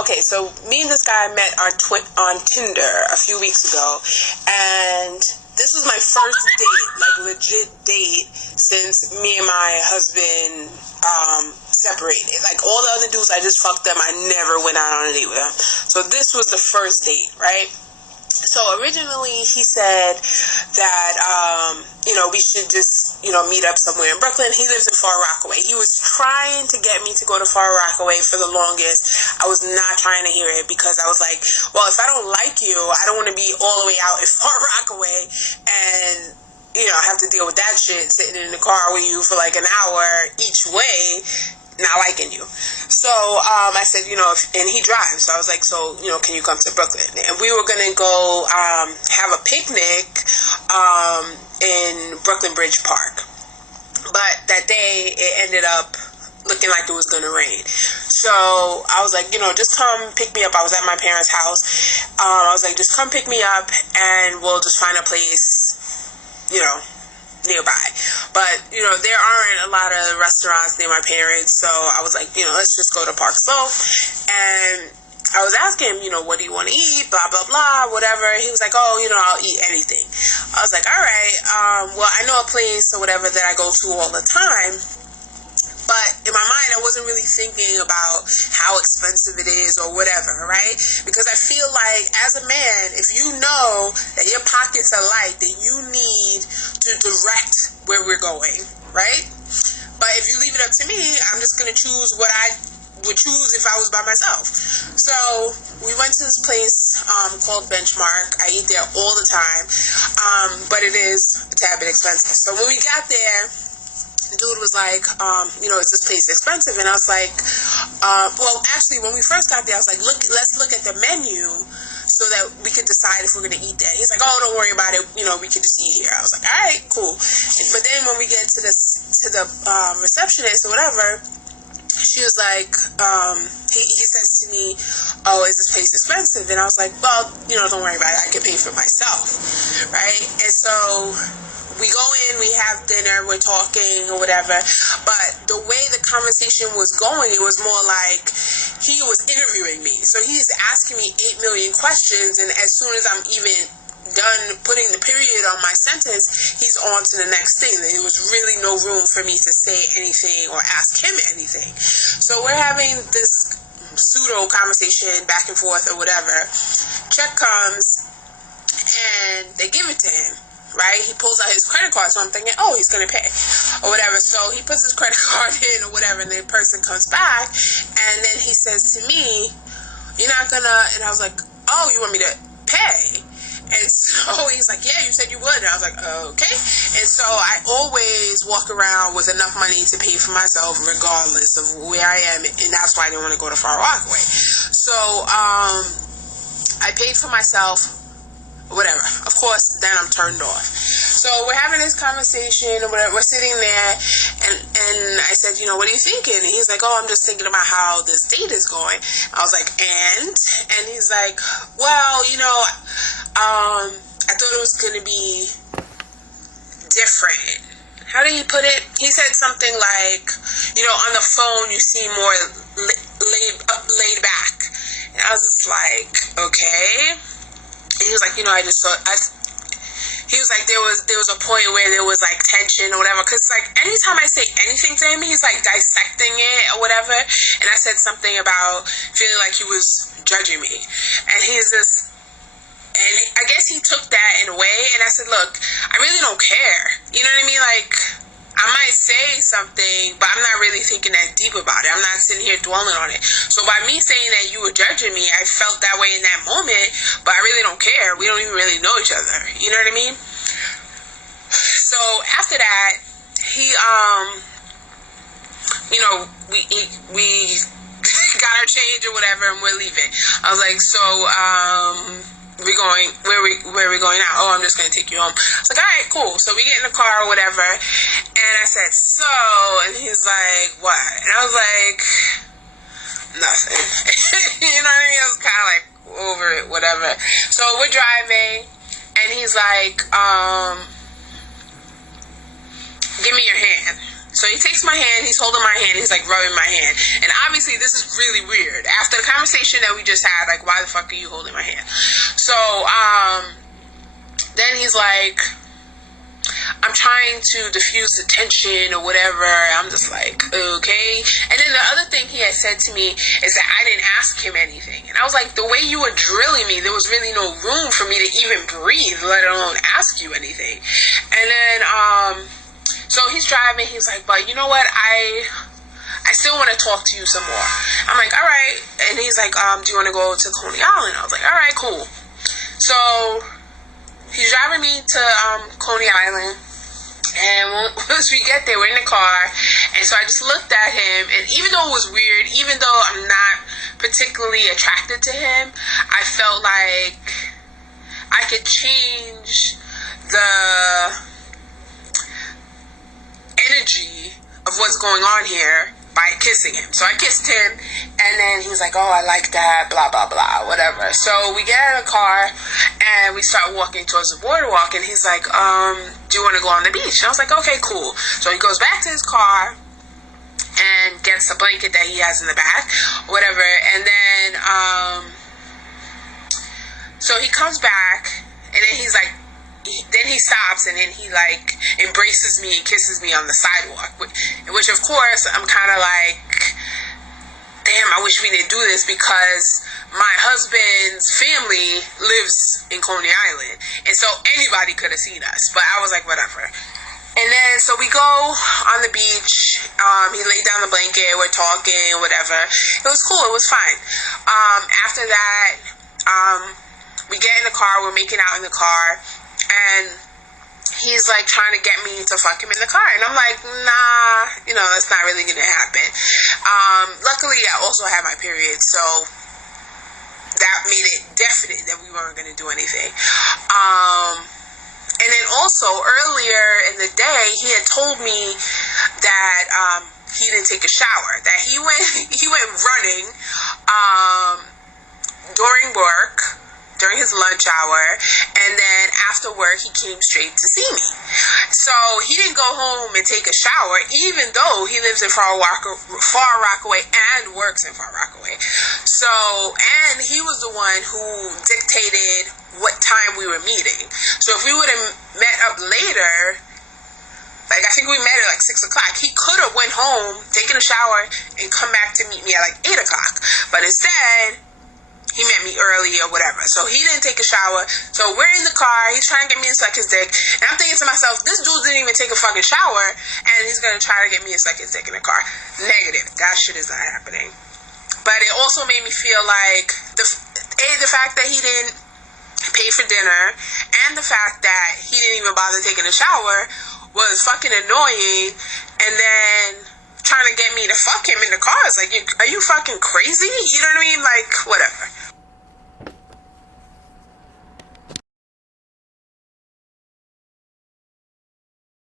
Okay, so me and this guy met on Tinder a few weeks ago, and this was my first date, like legit date, since me and my husband separated. Like all the other dudes, I just fucked them. I never went out on a date with them. So this was the first date, right? So originally he said that, we should just, meet up somewhere in Brooklyn. He lives in Far Rockaway. He was trying to get me to go to Far Rockaway for the longest. I was not trying to hear it because I was like, well, if I don't like you, I don't want to be all the way out in Far Rockaway and, have to deal with that shit sitting in the car with you for like an hour each way, not liking you. So I said, and he drives. So I was like, can you come to Brooklyn? And we were going to go have a picnic in Brooklyn Bridge Park. But that day, it ended up looking like it was going to rain. So I was like, just come pick me up. I was at my parents' house. I was like, just come pick me up and we'll just find a place, nearby. But, there aren't a lot of restaurants near my parents, so I was like, let's just go to Park Slope. And I was asking him, what do you want to eat, blah, blah, blah, whatever. He was like, I'll eat anything. I was like, all right, well, I know a place or whatever that I go to all the time. But in my mind, I wasn't really thinking about how expensive it is or whatever, right? Because I feel like as a man, if you know that your pockets are light, then you need to direct where we're going, right? But if you leave it up to me, I'm just going to choose what I would choose if I was by myself. So we went to this place called Benchmark. I eat there all the time, but it is a tad bit expensive. So when we got there, the dude was like, is this place expensive? And I was like, well, actually, when we first got there, I was like, let's look at the menu so that we could decide if we're going to eat there. He's like, oh, don't worry about it. We can just eat here. I was like, all right, cool. But then when we get to the receptionist or whatever, she was like, he says to me, oh, is this place expensive? And I was like, well, don't worry about it. I can pay for myself, right? And so we go in, we have dinner, we're talking or whatever, but the way the conversation was going, it was more like he was interviewing me. So he's asking me 8 million questions, and as soon as I'm even done putting the period on my sentence, he's on to the next thing. There was really no room for me to say anything or ask him anything. So we're having this pseudo conversation back and forth or whatever. Check comes, and they give it to him. Right? He pulls out his credit card, so I'm thinking, oh, he's going to pay or whatever. So he puts his credit card in or whatever, and the person comes back, and then he says to me, you're not going to, and I was like, oh, you want me to pay? And so he's like, yeah, you said you would. And I was like, okay. And so I always walk around with enough money to pay for myself regardless of where I am, and that's why I didn't want to go to Far Rockaway. So I paid for myself, whatever. Of course, then I'm turned off. So we're having this conversation or whatever. We're sitting there, and I said, what are you thinking? And he's like, oh, I'm just thinking about how this date is going. I was like, and he's like, well, I thought it was going to be different. How did he put it? He said something like, on the phone you seem more laid back. And I was just like, okay. And he was like, he was like, there was a point where there was like tension or whatever, because like anytime I say anything to him, he's like dissecting it or whatever. And I said something about feeling like he was judging me, and and I guess he took that in a way. And I said, look, I really don't care. You know what I mean? Like, I might say something, but I'm not really thinking that deep about it. I'm not sitting here dwelling on it. So by me saying that you were judging me, I felt that way in that moment, but I really don't care. We don't even really know each other. You know what I mean? So after that, he, we got our change or whatever, and we're leaving. I was like, so, where are we going now? Oh, I'm just going to take you home. I was like, all right, cool. So we get in the car or whatever. And I said, so, and he's like, what? And I was like, nothing. You know what I mean? I was kind of like over it, whatever. So we're driving, and he's like, give me your hand. So he takes my hand, he's holding my hand, he's like rubbing my hand. And obviously this is really weird. After the conversation that we just had, like, why the fuck are you holding my hand? So, then he's like, I'm trying to diffuse the tension or whatever. I'm just like, okay. And then the other thing he had said to me is that I didn't ask him anything. And I was like, the way you were drilling me, there was really no room for me to even breathe, let alone ask you anything. And then, so he's driving. He's like, but you know what? I still want to talk to you some more. I'm like, all right. And he's like, do you want to go to Coney Island? I was like, all right, cool. So he's driving me to Coney Island, and once we get there, we're in the car, and so I just looked at him, and even though it was weird, even though I'm not particularly attracted to him, I felt like I could change the energy of what's going on here by kissing him. So I kissed him, and then he's like, oh, I like that, blah, blah, blah, whatever. So we get out of the car, and we start walking towards the boardwalk, and he's like, do you want to go on the beach? And I was like, okay, cool. So he goes back to his car, and gets a blanket that he has in the back, whatever, and then, so he comes back, and then he's like, then he stops, and then he like embraces me and kisses me on the sidewalk, which of course I'm kind of like, damn, I wish we didn't do this, because my husband's family lives in Coney Island, and so anybody could have seen us, but I was like, whatever. And then so we go on the beach, he laid down the blanket, we're talking, whatever. It was cool, it was fine. After that, we get in the car, we're making out in the car, and he's like trying to get me to fuck him in the car, and I'm like, nah, that's not really gonna happen. Luckily I also had my period, so that made it definite that we weren't gonna do anything. And then also earlier in the day, he had told me that he didn't take a shower, that he went running during work, during his lunch hour, and then after work he came straight to see me. So he didn't go home and take a shower, even though he lives in Far Rockaway and works in Far Rockaway. So, and he was the one who dictated what time we were meeting. So if we would have met up later, like I think we met at like 6 o'clock, he could have went home, taken a shower, and come back to meet me at like 8 o'clock. But instead, he met me early or whatever. So he didn't take a shower. So we're in the car. He's trying to get me to suck his dick. And I'm thinking to myself, this dude didn't even take a fucking shower, and he's going to try to get me to suck his dick in the car. Negative. That shit is not happening. But it also made me feel like, the fact that he didn't pay for dinner, and the fact that he didn't even bother taking a shower was fucking annoying. And then trying to get me to fuck him in the car. It's like, are you fucking crazy? You know what I mean? Like, whatever.